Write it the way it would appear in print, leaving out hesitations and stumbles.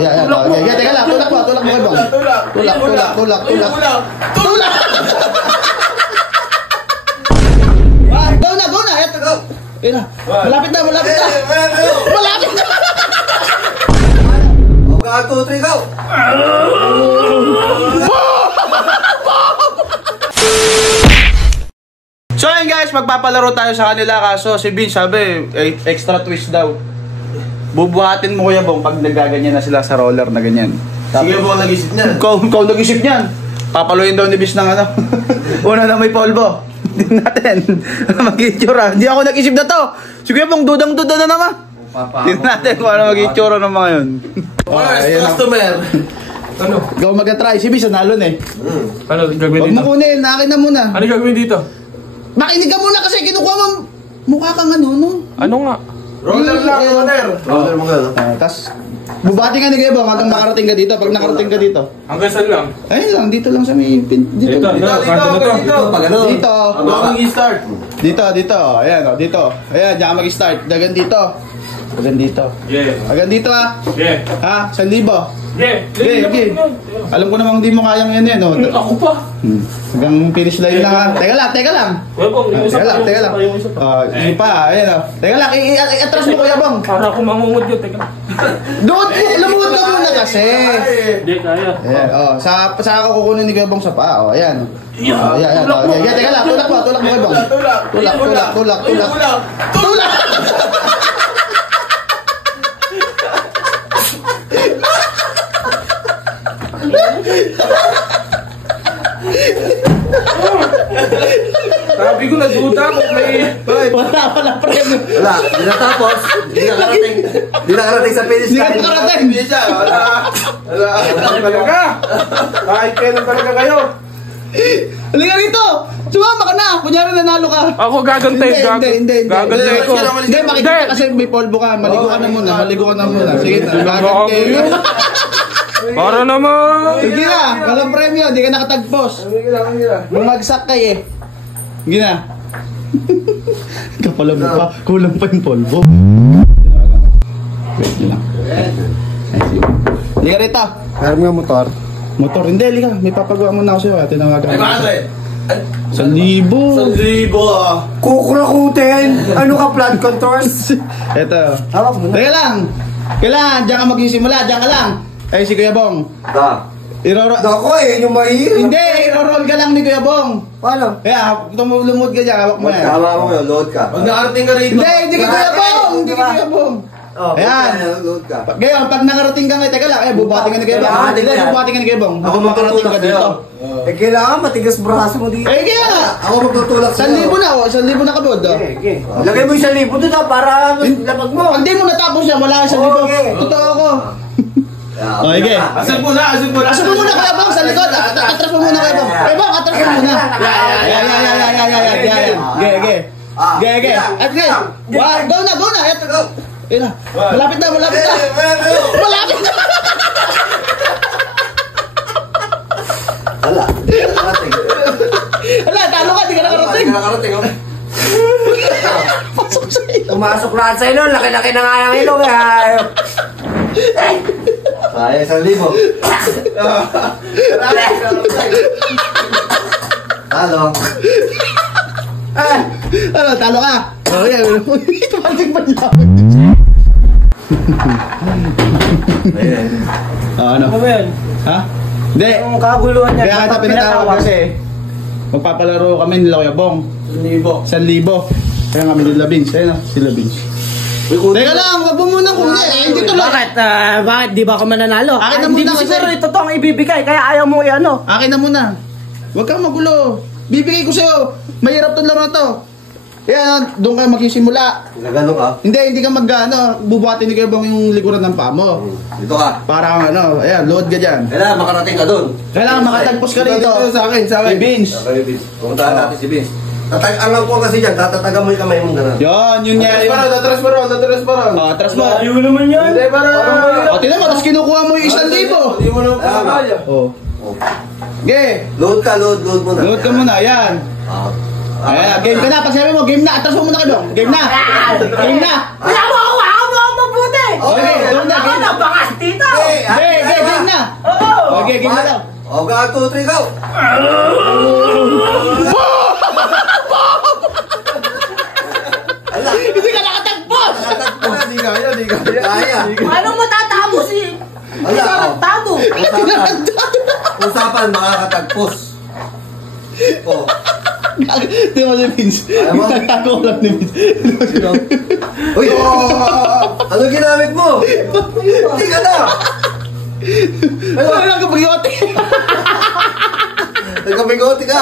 Yan. Okay, teka lang. Tulak mo kay Bong. Tulak. Go na. Eto, go. Malapit na. One, two, three, go! So ayun guys, magpapalaro tayo sa kanila kaso si Vince sabi, extra twist daw. Bubuhatin mo Kuya Bong pag nagaganyan na sila sa roller na ganyan. Sige mo nag-isip niyan. Ikaw nag-isip niyan. Papaluin daw ni Vince ng ano. Una na may polvo. Tingnan natin. Mag-itsura. Hindi ako nag-isip na to. Si Kuya Bong dudang-duda na naman. Tingnan natin kung ano mag-itsura ng mga yun. Customer. Ano? Ikaw mag-try. Si Vince nanalo na eh. Ano gagawin Huwag dito? mo kunin. Akin na muna. Ano gagawin dito? Makinig ka muna kasi kinukuha mo. Mukha kang ano no? Ano nga? Roller mo gano'n. Tapos bubati ka ni Kuya Bong hanggang makarating ka dito. Pag nakarating ka dito. Hanggang saan lang? Ayun lang. Dito lang sa may pin. Dito. Dito. Pag ano? Dito. Bago mag-start. Dito. Ayan o. Dito. Ayan. Diyan ka mag-start. Dagan dito. Hanggang dito. Yeah. Hanggang dito ha. Yeah. Ha? 1,000. Yeah. Okay. Alam ko namang hindi mo kayang yan yan. No? Ako pa. Hanggang finish line lang ha. Teka lang. Teka lang. Hindi pa. Ayan o. Teka lang. I-atras mo Kuya Bong. Para ako mangungod yun. Teka. Doon mo. Lumuhod ka muna kasi. Hindi kaya. Ayan. Sa ako kukunin ni Kuya Bong sa paa. O. Ayan. Ayan. Teka lang. Tulak mo Kuya Bong. Tulak. Sabi ko nagduda kung may... Wala premyo. Wala, di natapos. Di nakarating sa finish line. Wala. Talaga! Kahit kailan talaga kayo. Halika rito! Sumama ka na! Kunyari nanalo ka! Ako gagantay. Hindi. Gagantay ko. Hindi, makikita kasi may polvo ka. Maligo ka na muna. Sige na, gagantay. Para naman! Sige na! Walang premyo. Hindi ka nakatagpos. Bumagsak kayo eh. Sige na. Kapala mo pa. Kulang pa yung polvo. Wait lang. Halika rito. Meron nga motor. Motor. Hindi, halika. May papagawa muna ako sa'yo. Tinawagan. Ay, bakit? 1,000. Kukurakutin! Ano ka, flood contours? Eto. Hawak mo na. Teka lang. Kailangan, diyan ka magsisimula. Diyan ka lang. Ay, si Kuya Bong. Dako yung mahirap. Hindi, i-roll ka lang ni Kuya Bong. Paano? Kaya, lumod ka dyan. Hawak mo yan. Tama mo yun, load ka. Pag nakarating ka rito. Hindi ka Kuya Bong. Hindi ka Kuya Bong. Ayan. Load ka. Ngayon, pag nakarating ka ngayon, teka lang. Bubati ka ni Kuya Bong. Hindi, bubati ka ni Kuya Bong. Ako makarating ka dito. Kailangan matigas braso mo dito. Kaya nga. Ako magtutulak sa'yo. 1,000 na ako. 1,000 na kabod. Lagay mo yung 1,000 dito para lapag mo. Pag di mo natapos yan, wala ka 1,000. Totoo ako. Okay. Asal mo na. Asok mo muna Kuya Bong sa likod. Atras mo muna Kuya Bong. Kuya Bong, atras mo muna. Ge. At ge. Go na. Eto, go. Malapit na. Wala. Wala, talo ka, di ka nakarating. Pasok sa ilo. Pumasok lahat sa ilo. Laki-laki na nga yung ilo. Kaya 1,000. Talo. Ano, talo ka? Oh, yan. Tumating pa niya. Ano? Ano ba yan? Ha? Hindi. Ang kaguluhan niya. Kaya kita pinatawag kasi magpapalaro kami nila Kuya Bong. 1,000. Kaya kami nila Vince. Ayun na, sila Vince. Teka lang, wag mo munang kunin. Hindi tuloy. Bakit? Di ba ako mananalo? Akin na Hindi muna mo kasi. siguro ito ang ibibigay, kaya ayaw mo ano. Akin na muna. Huwag kang magulo. Bibigay ko sa'yo. Mahirap tong laro to. Yan, doon kayo magsisimula. Nagano ka? Hindi ka bubuhatin ni Kuya Bong yung likuran ng paa mo. Dito ka. Para kang ayan, load ka dyan. Kailangan makarating ka doon. Kailangan makatagpos ka rito. Sa akin. Si Vince. Okay, Vince. Pumuntahan natin si Vince. Alam ko kasi dyan, tatataga mo yung kamay mong gano'n. Yun nga yun. Tatras mo ron. Atras mo. Ayaw naman yan. Hindi, parang... O, tinan mo, tapos kinukuha mo yung 1,000. Hindi mo naman pakakaya. O. Okay. Load mo na. Load ka muna, yan. Ayan, game ka na. Pag sabi mo, game na. Atras mo muna kayo. Game na. Wala mo ako mabuti! Okay, doon na, game na. Nabangas dito! Game na. Oo! Okay, game na lang. Okay, 2, 3, go! Hindi ka nakatagpos! Hindi kaya. Paano mo tatapos eh? Hindi ka nagtabo. Usapan, makakatagpos. Oh. Di mo si Vince. Ayaw mo? Nagtago ko lang ni Vince. Sino? Uy! Ano ginamit mo? Hindi ka na! Wala ka pag-iwate. Nagkabigote ka!